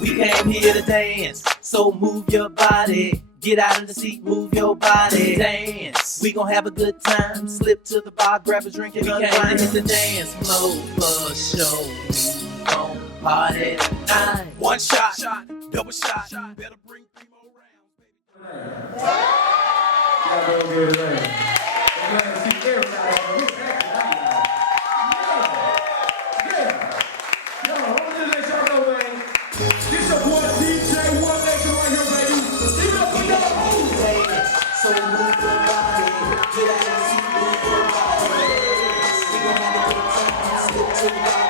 We came here to dance, so move your body. Get out of the seat, move your body. Dance, we gon' have a good time. Slip to the bar, grab a drink and unwind. Hit the dance floor for sure. We gon' party tonight. One shot, double shot. Better bring 3 more rounds, baby. Y'all doing good today. I'm glad to see everybody. So move your body, get out of the seat, move your body. We gon' have a good time, slip to the bar, grab a drink and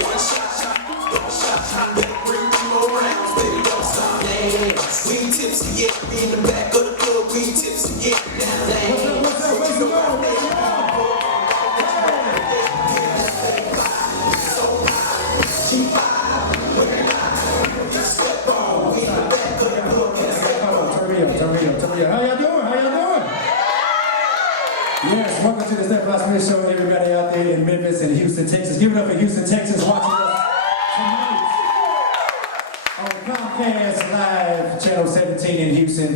one shot, double shot, better bring 2 more rounds, baby, don't stop. Dance, we ain't tipsy yet, in the back of the club, we ain't tipsy yet. Now dance, what's up? How y'all doing? Yes, welcome to the Stephon Show, everybody out there in Memphis and Houston, Texas. Give it up for Houston, Texas, watching us tonight on Comcast Live, Channel 17 in Houston,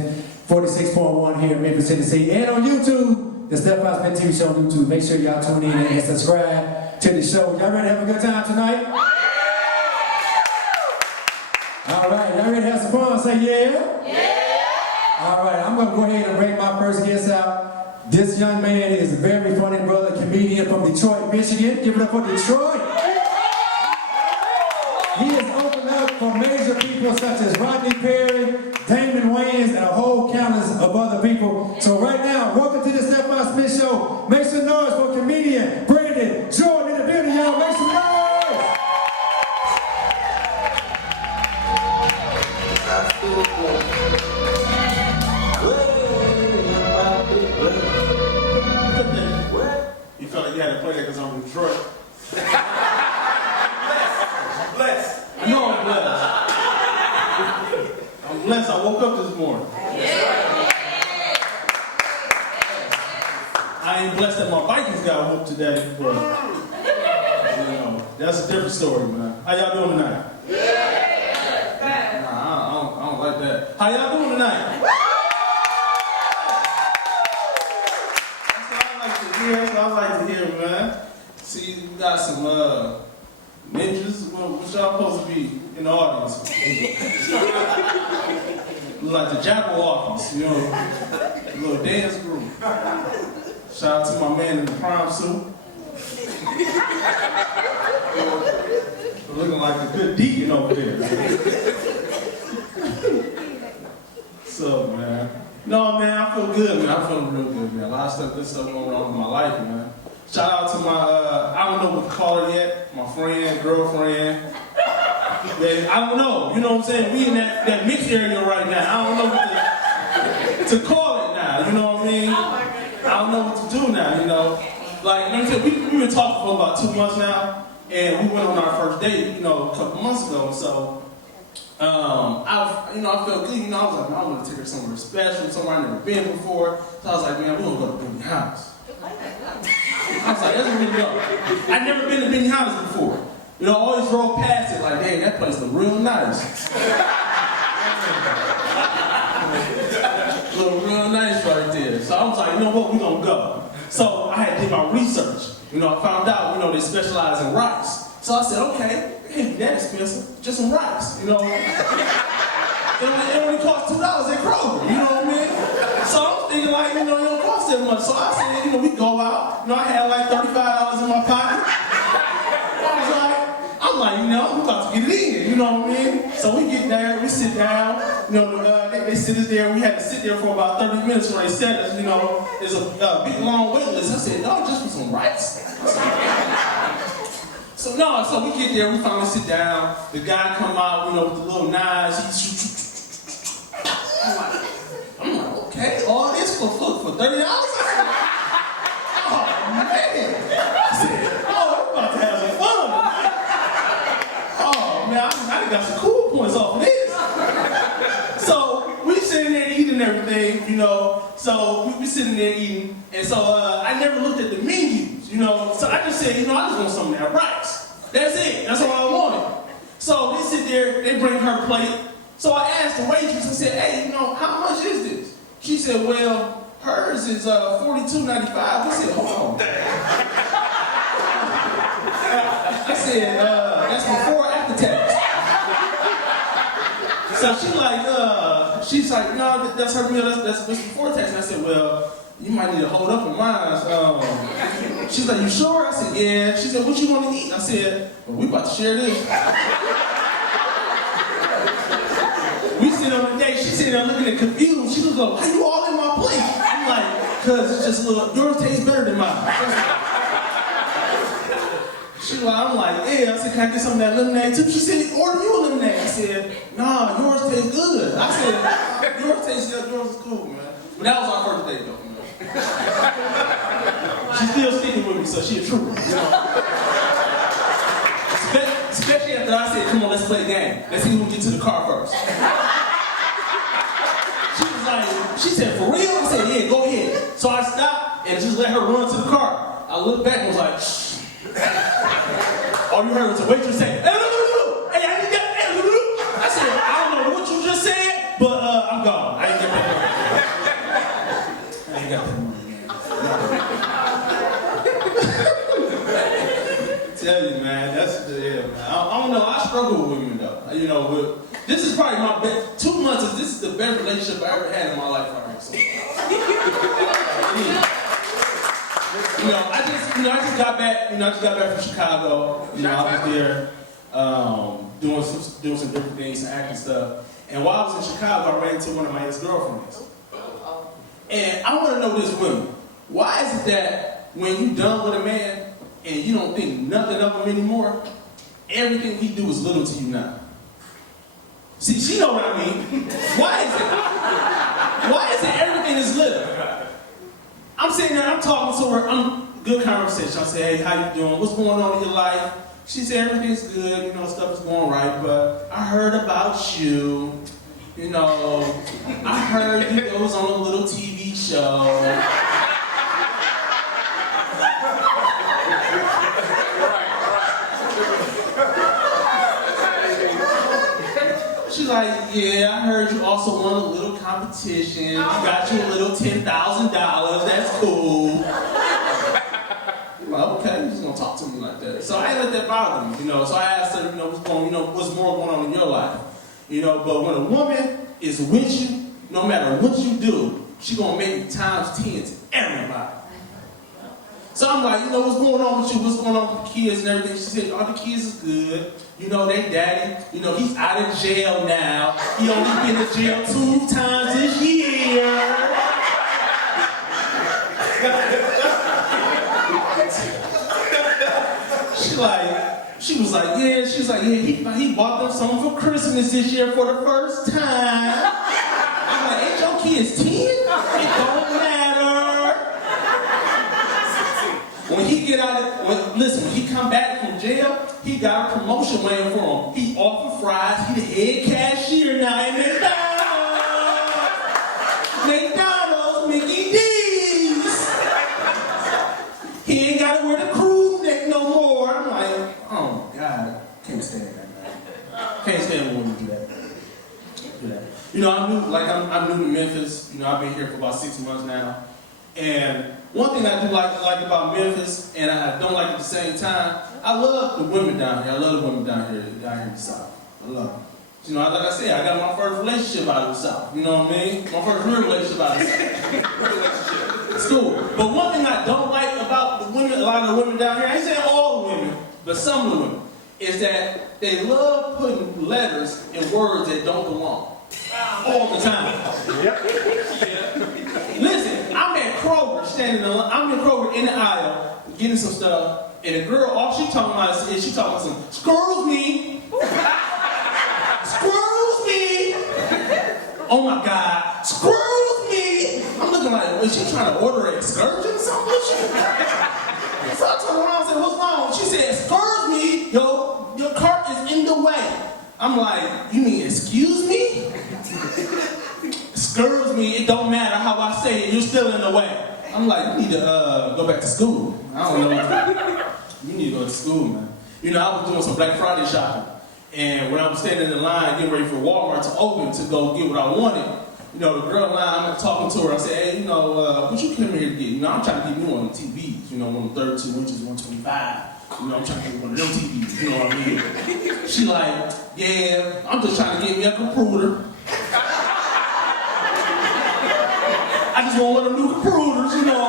46.1 here in Memphis, Tennessee, and on YouTube, the Stephon TV Show on YouTube. Make sure y'all tune in and subscribe to the show. Y'all ready to have a good time tonight? All right, y'all ready to have some fun? Say yeah? Yeah! All right, I'm going to go ahead and bring my first guest out. This young man is a very funny brother, comedian from Detroit, Michigan. Give it up for Detroit. He has opened up for major people such as Rodney Perry, Damon Wayans, and a whole countless of other people. So right now, welcome to the Stephon Smith Show. Make some noise for comedian Brandon Jordan in the building, y'all. Make some noise. You felt like you had to play that because I'm from Detroit. Blessed. I know I'm blessed. I'm blessed. I woke up this morning. I ain't blessed that my Vikings got whooped today, but you know, that's a different story, man. How y'all doing tonight? Nah, I don't like that. How y'all doing tonight? That's what I like to hear, man. See, you got some ninjas. What y'all supposed to be in the audience? Like the Jabberwockies, you know, a little dance group. Shout out to my man in the prime suit. Looking like a good deacon over there. So, man. No, man, I feel good, man. I'm feeling real good, man. A lot of good stuff going on in my life, man. Shout out to my, I don't know what to call her yet, my friend, girlfriend. Man, I don't know, you know what I'm saying? We in that mixed area right now. I don't know what to call it now, you know what I mean? I don't know what to do now, you know? Like, let me tell you, we've been talking for about 2 months now, and we went on our first date, you know, a couple months ago, so. I felt good, you know, I was like, man, I want to take her somewhere special, somewhere I've never been before. So I was like, man, we're going to go to Benny House. I was like, that's where we go. I'd never been to Benny House before. You know, I always drove past it like, dang, that place look real nice. Look real nice right there. So I was like, you know what, we're going to go. So I had to do my research. You know, I found out, you know, they specialize in rice. So I said, okay. It can't be that expensive, just some rice, you know. It only costs $2 at Kroger, you know what I mean? So I'm thinking like, you know, it don't cost that much. So I said, you know, we go out. You know, I had like $35 in my pocket. I'm like, you know, I'm about to get it in, you know what I mean? So we get there, we sit down, you know, they sit us there. We had to sit there for about 30 minutes when they set us, you know. There's a big long wait list. I said, no, just for some rice. So we get there, we finally sit down. The guy come out, you know, with the little knives. I'm like, okay, all this for $30? Oh man! I said, oh, we're about to have some fun. Oh man, I got some cool points off of this. So we sitting there eating everything, you know. So we sitting there eating, and so I never looked at the menus. you know. So I just said, you know, I just want some of that rice. That's it. That's all I wanted. So they sit there, they bring her plate. So I asked the waitress, I said, hey, you know, how much is this? She said, well, hers is $42.95. I said, hold on. I said, that's before or after tax. So she's like, no, that's her meal, that's before tax. And I said, well, you might need to hold up on mine. She's like, you sure? I said, yeah. She said, what you want to eat? I said, well, we about to share this. We sit on the date, she's sitting there looking at confused. She was like, why you all in my plate? I'm like, cause it's just a little, yours tastes better than mine. I'm like, yeah. I said, can I get some of that lemonade too? She said, order you a lemonade. I said, nah, yours tastes good. I said, yours tastes good, yours is cool, man. But that was our first date though, you know. She's still sticking with me, so she a trooper, you know. Especially after I said, come on, let's play a game. Let's see who can get to the car first. She was like, she said, for real? I said, yeah, go ahead. So I stopped and just let her run to the car. I looked back and was like, shh. All you heard was a waitress say, hey, I said, I don't know what you just said, but I'm gone. I ain't got that money. I ain't got that money. Tell you, man, that's man. I don't know. I struggle with women though. You know, this is probably my best 2 months. This is the best relationship I ever had in my life. Right here, so. I just got back. I just got back from Chicago. I was there doing some different things, some acting stuff. And while I was in Chicago, I ran into one of my ex-girlfriends. And I want to know this woman. Why is it that when you done with a man and you don't think nothing of him anymore, everything he do is little to you now? See, she know what I mean. Why is it everything is little? I'm sitting there, I'm talking to her, good conversation. I say, hey, how you doing? What's going on in your life? She said, everything's good, stuff is going right, but I heard about you. I heard you was on a little TV show. She's like, yeah, I heard you also won a little competition. You got you a little $10,000. That's cool. Well, okay, you're just gonna talk to me like that. So I ain't let that bother me, So I asked her, what's more going on in your life? But when a woman is with you, no matter what you do, she gonna make it times 10 to everybody. So I'm like, what's going on with you? What's going on with the kids and everything? She said, all the kids is good. They daddy. He's out of jail now. He only been in jail 2 times this year. She was like, yeah, he bought them something for Christmas this year for the first time. I'm like, ain't your kids 10? It don't matter. When he when he come back from jail, he got a promotion waiting for him. He offered fries, he the head cashier now at McDonald's, Mickey D's. He ain't got to wear the crew neck no more. I'm like, oh God, can't stand that, man. Can't stand when women do that. I'm new to Memphis. I've been here for about 6 months now. And one thing I do like about Memphis, and I don't like at the same time, I love the women down here. I love the women down here in the South. I love them. Like I said, I got my first relationship out of the South. You know what I mean? My first real relationship out of the South. It's cool. But one thing I don't like about the women, a lot of the women down here, I ain't saying all the women, but some of the women, is that they love putting letters in words that don't belong. All the time. Yep. Listen, I'm at Kroger I'm in Kroger in the aisle getting some stuff, and the girl, all she talking about is some, screws me. Screws me. Oh my God, screws me. I'm looking like, is she trying to order an excursion or something? So I turned around and said, what's wrong? She said, excuse me, your cart is in the way. I'm like, you mean excuse me? Excuse me, it don't matter how I say it, you're still in the way. I'm like, you need to go back to school. I don't know. You need to go to school, man. You know, I was doing some Black Friday shopping. And when I was standing in line getting ready for Walmart to open to go get what I wanted, you know, the girl in line, I'm talking to her. I said, hey, you know, what you came here to get? You know, I'm trying to get new on the TVs. You know, one of the 32 inches, 125. You know, I'm trying to get one of them TVs. You know what I mean? She like, yeah, I'm just trying to get me a computer. I just want one of them new computers, you know.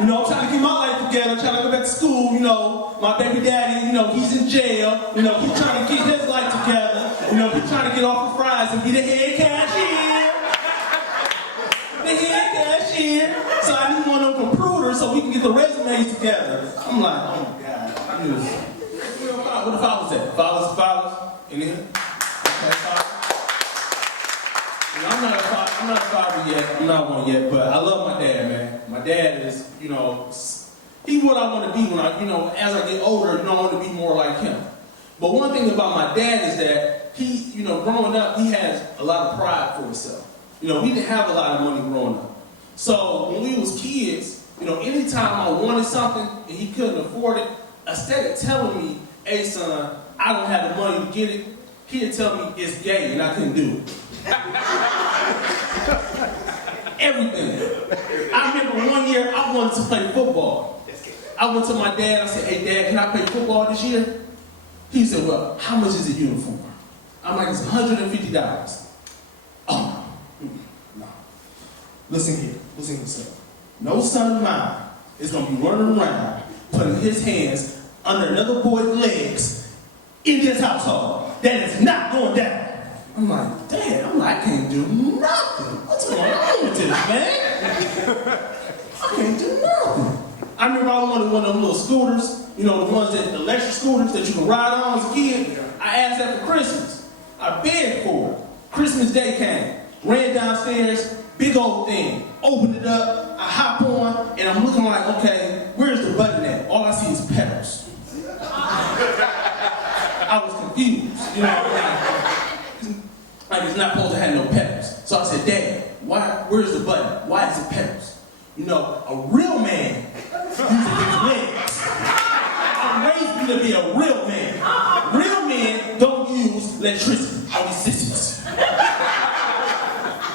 You know, I'm trying to get my life together. I'm trying to go back to school, you know. My baby daddy, you know, he's in jail. You know, he's trying to get his life together. You know, he's trying to get off the fries and be the head cashier. The head cashier. So I need one of them computers so we can get the resumes together. I'm like, oh my God. What if I was that? Fathers? In here? Okay, father. You know, I'm not a father yet. I'm not one yet, but I love my dad, man. My dad is, you know, he's what I want to be when I, you know, as I get older, you know, I want to be more like him. But one thing about my dad is that he, you know, growing up, he has a lot of pride for himself. You know, we didn't have a lot of money growing up. So when we was kids, you know, anytime I wanted something and he couldn't afford it, instead of telling me, hey son, I don't have the money to get it, he'd tell me it's gay and I couldn't do it. Everything. I remember one year I wanted to play football. I went to my dad, I said, hey dad, can I play football this year? He said, well, how much is a uniform? I'm like, it's $150. Oh, no. Listen here, son. No son of mine is gonna be running around putting his hands under another boy's legs in this household. That is not going down. I'm like, Dad, I can't do nothing. What's going on with this, man? I can't do nothing. I remember I wanted one of them little scooters, you know, the ones that, the electric scooters that you can ride on as a kid. I asked that for Christmas. I begged for it. Christmas Day came, ran downstairs, big old thing, opened it up, I hop on, and I'm looking like, okay, where's the button at? All I see is pedals. I was confused, you know, like it's not supposed to have no pedals. So I said, Dad, where's the button? Why is it pedals? You know, a real man uses his legs. I raised you to be a real man. Real men don't use electricity on these sissies.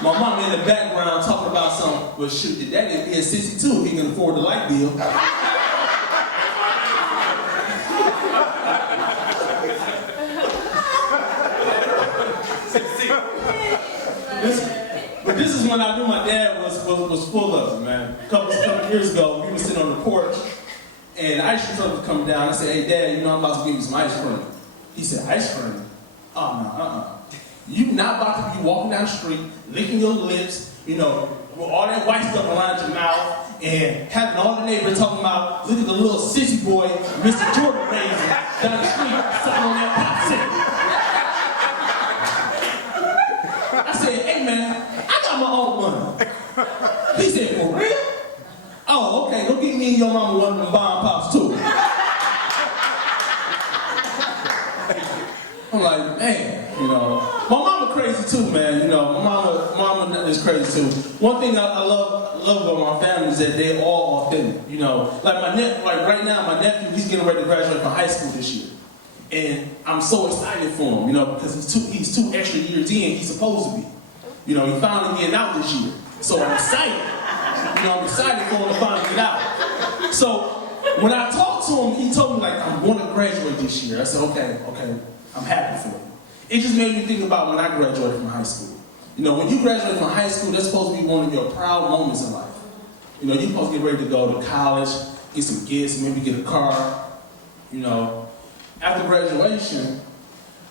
My mom in the background talking about something, well shoot, did that be a sissy too if he can afford the light bill? But this is when I knew my dad was full of it, man. A couple years ago, we were sitting on the porch, and the ice cream truck was coming down. I said, hey, Dad, you know I'm about to give you some ice cream. He said, ice cream? Oh, no, You not about to be walking down the street, licking your lips, you know, with all that white stuff around your mouth, and having all the neighbors talking about, look at the little sissy boy, Mr. Jordan raising down the street, sitting on that popsicle. I said, hey, man, I got my own money. He said, for real? Oh, okay, go get me and your mama one of them bomb pops, too. I'm like, man, you know. My mama crazy, too, man. You know, my mama is crazy, too. One thing I love about my family is that they're all authentic, you know. Like, right now, my nephew, he's getting ready to graduate from high school this year. And I'm so excited for him, you know, because he's two extra years in, he's supposed to be. You know, he finally getting out this year. So I'm excited. You know, I'm excited for him to finally get out. So when I talked to him, he told me, like, I'm going to graduate this year. I said, okay, I'm happy for you. It just made me think about when I graduated from high school. You know, when you graduate from high school, that's supposed to be one of your proud moments in life. You know, you're supposed to get ready to go to college, get some gifts, maybe get a car, you know. After graduation,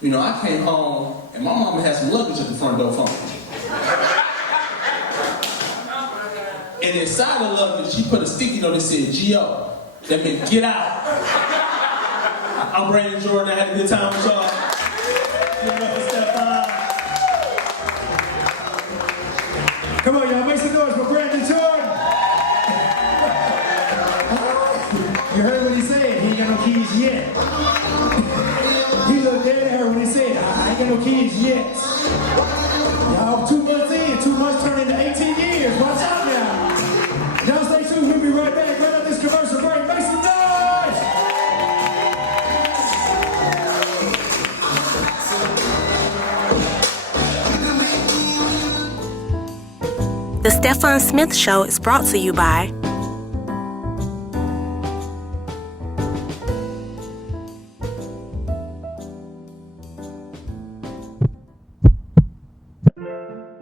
you know, I came home and my mama had some luggage at the front door for me. And inside the luggage, she put a sticky note that said, G.O. That meant get out. I'm Brandon Jordan. I had a good time with y'all. Give it up for Stephon. Come on, y'all, make some noise for Brandon Jordan. You heard what he said. He ain't got no keys yet. He looked dead at her when he said, I ain't got no keys yet. Y'all 2 months in, 2 months turned into 18 years. Watch out now. Stephon Smith Show is brought to you by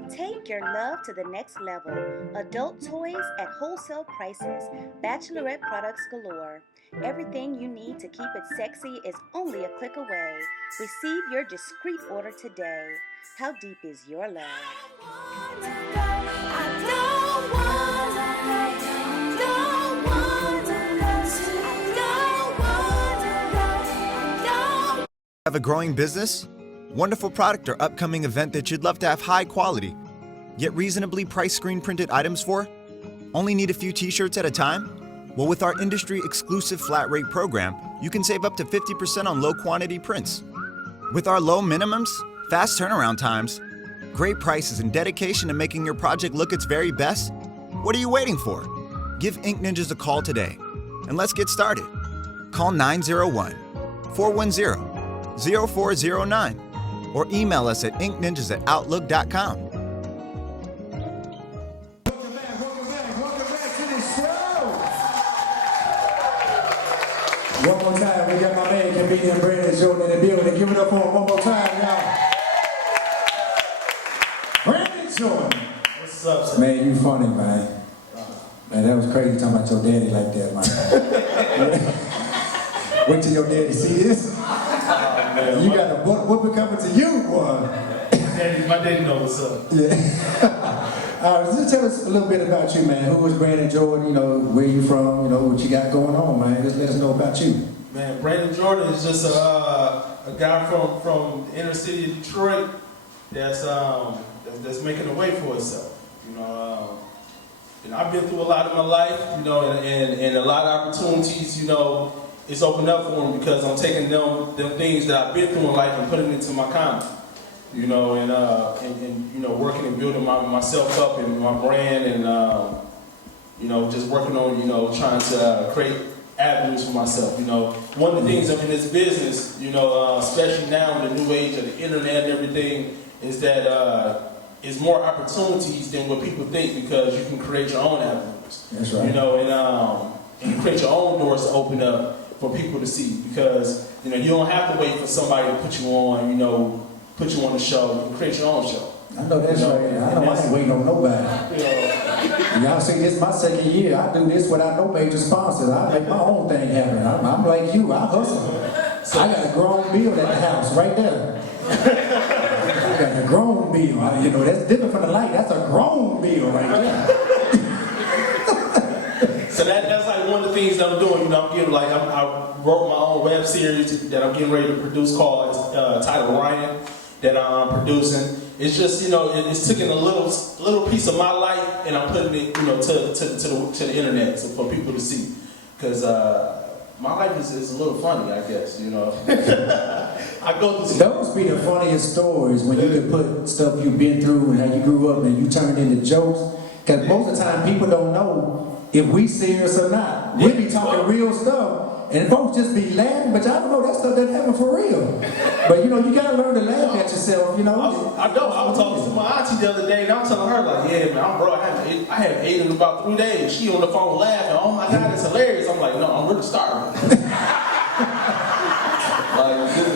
Take your love to the next level. Adult toys at wholesale prices. Bachelorette products galore. Everything you need to keep it sexy is only a click away. Receive your discreet order today. How deep is your love? Have a growing business? Wonderful product or upcoming event that you'd love to have high quality, yet reasonably priced screen printed items for? Only need a few t-shirts at a time? Well, with our industry exclusive flat rate program, you can save up to 50% on low quantity prints. With our low minimums, fast turnaround times, great prices, and dedication to making your project look its very best, what are you waiting for? Give Ink Ninjas a call today, and let's get started. Call 901-410-0409 or email us at inkninjas@outlook.com. Welcome back to the show. One more time, we got my man, comedian Brandon Jordan in the building. Give it up for him one more time, y'all. Brandon Jordan. What's up, sir? Man, you funny, man. Man, that was crazy talking about your daddy like that, man. Wait till your daddy see this. You got a whooping coming to you, boy. My daddy knows what's up. Yeah. Just tell us a little bit about you, man. Who is Brandon Jordan? You know, where you from? You know, what you got going on, man. Just let us know about you. Man, Brandon Jordan is just a guy from the inner city of Detroit that's making a way for himself. You know, I've been through a lot in my life, you know, and a lot of opportunities, you know, it's opened up for him because I'm taking them things that I've been through in life and putting it into my comedy. You know, and you know, working and building myself up and my brand, and you know, just working on, you know, trying to create avenues for myself. You know, one of the things in this business, you know, especially now in the new age of the internet and everything, is that is more opportunities than what people think, because you can create your own avenues. That's right. You know, and create your own doors to open up for people to see, because you know, you don't have to wait for somebody to put you on, you know, put you on the show. You can create your own show. I know that's right. I know I ain't waiting on nobody. You know, Y'all see, this is my second year. I do this without no major sponsors. I make my own thing happen. I'm like you. I hustle. So I got a grown bill at the house right there. I got a grown bill. You know, that's different from the light. That's a grown bill right there. so that's like one of the things that I'm doing. You know, I wrote my own web series that I'm getting ready to produce called titled Ryan, that I'm producing. It's just, you know, it's taking a little piece of my life and I'm putting it, you know, to the internet, so for people to see. Because my life is a little funny, I guess, you know. I go through those be the funniest stories, when you can put stuff you've been through and how you grew up and you turned into jokes. Because most of the time people don't know if we serious or not. We be talking real stuff. And folks just be laughing, but y'all don't know that stuff doesn't happen for real. But you know, you gotta learn to laugh at yourself, you know. I know. I was talking to my auntie the other day, and I'm telling her, like, yeah, man, I haven't ate in about 3 days. She on the phone laughing, oh my God, it's hilarious. I'm like, no, I'm really starving.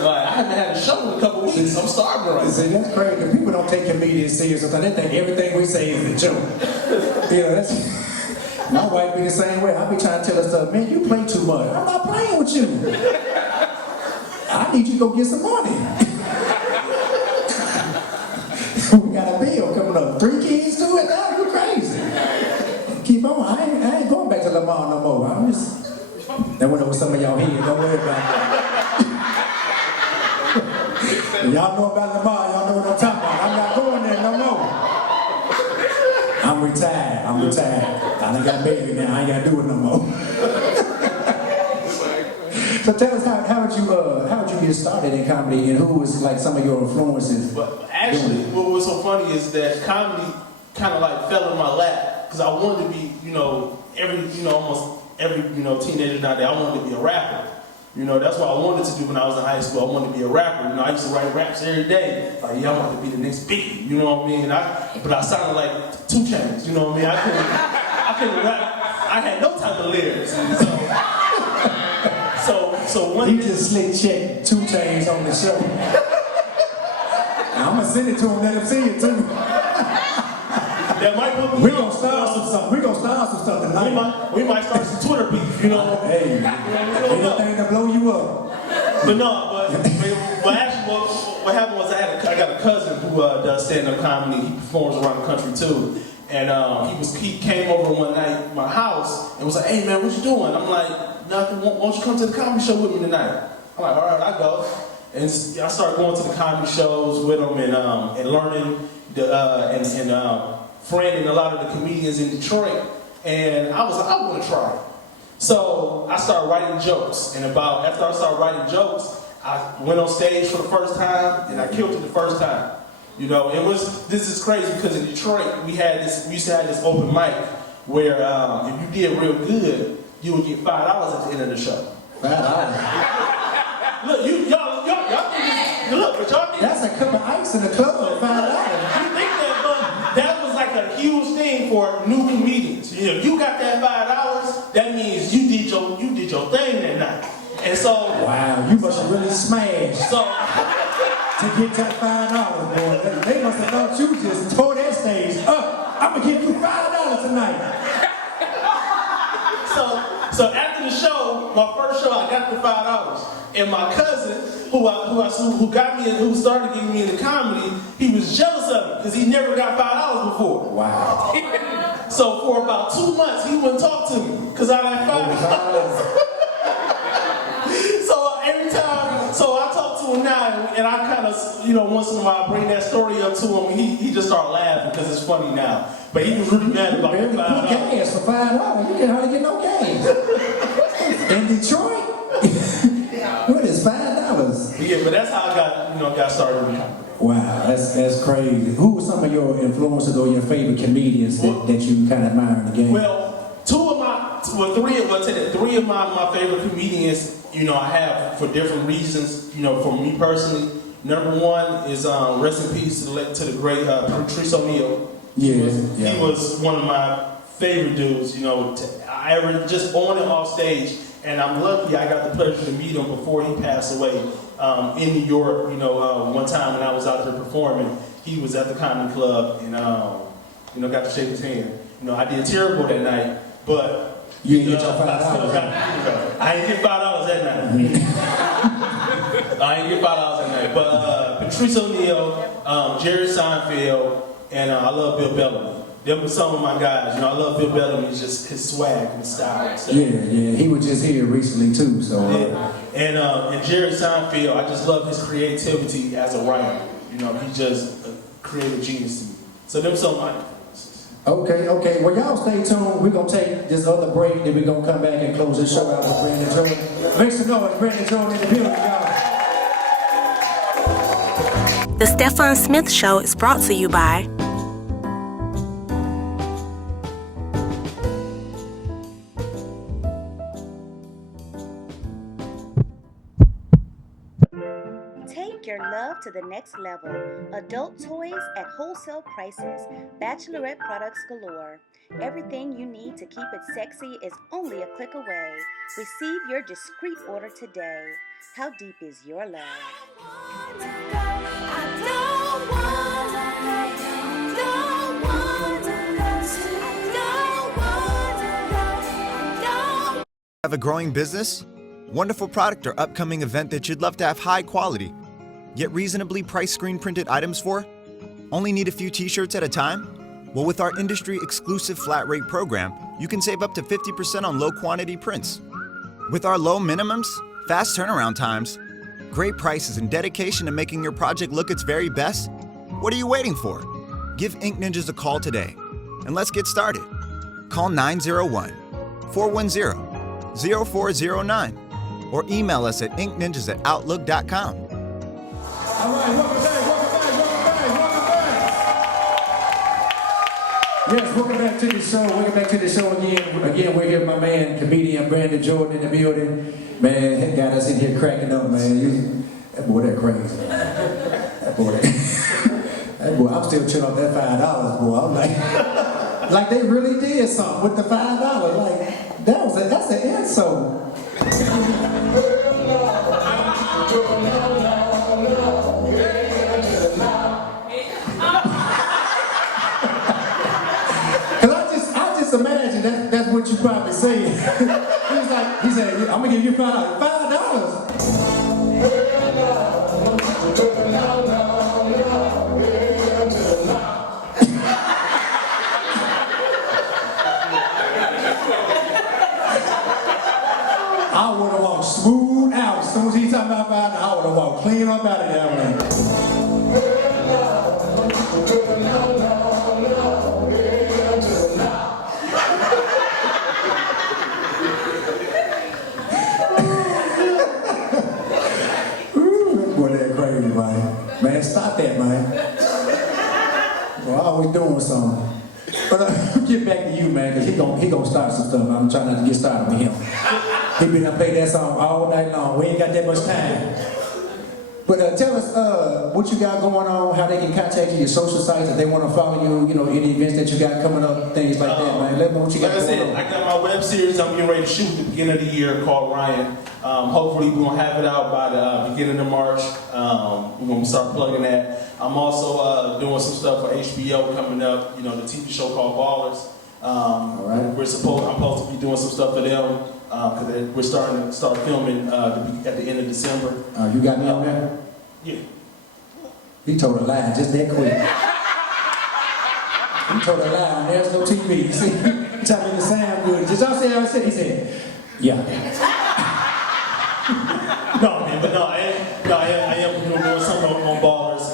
like, I haven't had a show in a couple weeks. I'm starving right now. See, that's crazy. People don't take comedians serious. They think everything we say is a joke. You know, that's... My wife be the same way. I be trying to tell her stuff, man, you play too much. I'm not playing with you. I need you to go get some money. We got a bill coming up. 3 kids to it now? You crazy. Keep on. I ain't going back to Lamar no more. I'm just... That went over some of y'all here. Don't worry about it. Y'all know about Lamar. Y'all know what I'm talking about. I'm not going there no more. I'm retired. I ain't got a baby now. I ain't got to do it no more. So tell us, how did you get started in comedy, and who was like some of your influences? But actually, what was so funny is that comedy kind of like fell in my lap, because I wanted to be, you know, almost every teenager nowadays, I wanted to be a rapper. You know, that's what I wanted to do when I was in high school. I wanted to be a rapper. You know, I used to write raps every day. Like, yeah, I want to be the next Biggie. You know what I mean? But I sounded like 2 Chainz. You know what I mean? I couldn't rap. I had no type of lyrics. So one He day, just slick checked 2 Chainz on the show. I'm gonna send it to him, let him see it too. that might put me We on. gonna start some stuff. We gonna start some stuff tonight. We might start some Twitter beef, you know. Hey, anything to blow you up. But actually, what happened was I got a cousin who does stand-up comedy. He performs around the country too. And he came over one night at my house and was like, "Hey man, what you doing?" I'm like, "Nothing. Why don't you come to the comedy show with me tonight?" I'm like, "All right, I go." And I started going to the comedy shows with him and learning and friending a lot of the comedians in Detroit. And I was like, I want to try it. So I started writing jokes. And after I started writing jokes, I went on stage for the first time and I killed it the first time. You know, this is crazy because in Detroit we used to have this open mic where if you did real good, you would get $5 at the end of the show. $5. Look, y'all look, but y'all think That's a cup of ice in the club at $5. you think that, but that was like a huge thing for new comedians. You know, if you got that $5, that means you did your thing that night. And so, wow, you must have really smashed so to get that $5, boy. They must have thought you just tore that stage up. I'm gonna give you $5 tonight. So after the show, my first show, I got the $5. And my cousin, who started getting me into comedy, he was jealous of me because he never got $5 before. Wow. So for about 2 months, he wouldn't talk to me because I got $5. So I talk to him now, and I kind of, once in a while bring that story up to him. He just started laughing because it's funny now. But he was really mad about Barely $5. put gas for $5. You can hardly get no gas. In Detroit? What is $5? Yeah, but that's how I got started with comedy. Wow, that's crazy. Who were some of your influences or your favorite comedians that you kind of admire in the game? Well, three of my favorite comedians, I have for different reasons. For me personally, number one is rest in peace to the great Patrice O'Neal. Yeah, He was one of my favorite dudes. I ever just on and off stage. And I'm lucky I got the pleasure to meet him before he passed away in New York. One time when I was out there performing, he was at the comedy club and got to shake his hand. I did terrible that night, but you didn't get your $5. I didn't get $5 that night. I didn't get $5 that night. But Patrice O'Neal, Jerry Seinfeld, and I love Bill Bellamy. Them were some of my guys. I love Bill Bellamy, just his swag and style. So. Yeah. He was just here recently too. So. And Jerry Seinfeld, I just love his creativity as a writer. He's just a creative genius to me. So them some of my influences. Okay. Well, y'all stay tuned. We're gonna take this other break, then we're gonna come back and close this show out with Brandon Jordan. Make some noise, Brandon Jordan in the building, y'all. The Stephon Smith Show is brought to you by Take your love to the next level. Adult toys at wholesale prices. Bachelorette products galore. Everything you need to keep it sexy is only a click away. Receive your discreet order today. How deep is your love? Have a growing business? Wonderful product or upcoming event that you'd love to have high quality, yet reasonably priced screen printed items for? Only need a few t-shirts at a time? Well, with our industry exclusive flat rate program, you can save up to 50% on low quantity prints. With our low minimums, fast turnaround times, great prices, and dedication to making your project look its very best, what are you waiting for? Give Ink Ninjas a call today, and let's get started. Call 901-410-0409 or email us at inkninjas@outlook.com. All right, welcome back. Yes, welcome back to the show. Welcome back to the show again. Again, we're here with my man, comedian Brandon Jordan in the building. Man, that got us in here cracking up, man. That boy, that crazy. That boy, that boy, I'm still chilling off that $5, boy. I'm like they really did something with the $5. Like, that's an insult. Imagine that's what you probably say. He said, I'm gonna give you $5. I would have walked smooth out. As soon as he talking about $5, I would have walked clean up out of there, man. Man, stop that, man. Well, I always doing something. But get back to you, man, because he gonna start some stuff. I'm trying not to get started with him. He been gonna play that song all night long. We ain't got that much time. But tell us what you got going on, how they can contact you, your social sites, if they want to follow you, you know, any events that you got coming up, things like that, man. Let me know what you got going on. I got my web series I'm getting ready to shoot at the beginning of the year called Ryan. Hopefully we're going to have it out by the beginning of March. We're going to start plugging that. I'm also doing some stuff for HBO coming up, you know, the TV show called Ballers. All right. I'm supposed to be doing some stuff for them because we're starting to start filming at the end of December. You got me on there? Yeah. He told a lie just that quick. He told a lie on There's No TV. You see, he told me to sound good. Did y'all see how I said? He said, yeah. No, man, but I am doing something on Ballers.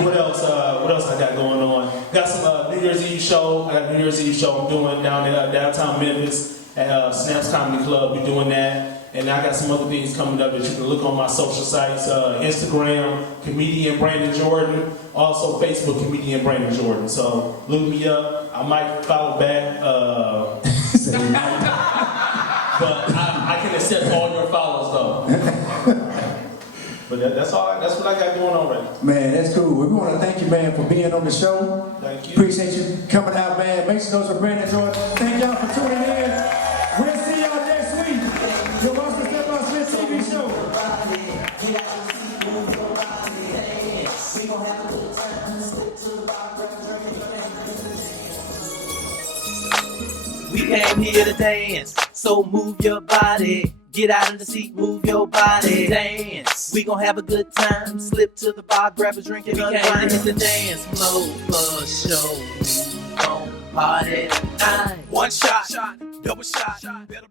What else I got going on? Got some New Year's Eve show. I got a New Year's Eve show I'm doing down in downtown Memphis at Snaps Comedy Club. We're doing that. And I got some other things coming up that you can look on my social sites. Instagram, Comedian Brandon Jordan. Also Facebook, Comedian Brandon Jordan. So look me up. I might follow back. But I can accept all your follows though. But that's all. That's what I got going on right now. Man, that's cool. We want to thank you, man, for being on the show. Thank you. Appreciate you coming out, man. Make some notes for Brandon Jordan. Thank y'all for tuning in. We'll see y'all next week. You'll watch the Stephon Smith TV show. We came here to dance, so move your body. Get out of the seat, move your body. Dance, we gon' have a good time. Slip to the bar, grab a drink and unwind. We came to hit the dance mode for sure. We gon' party tonight. One shot, double shot, better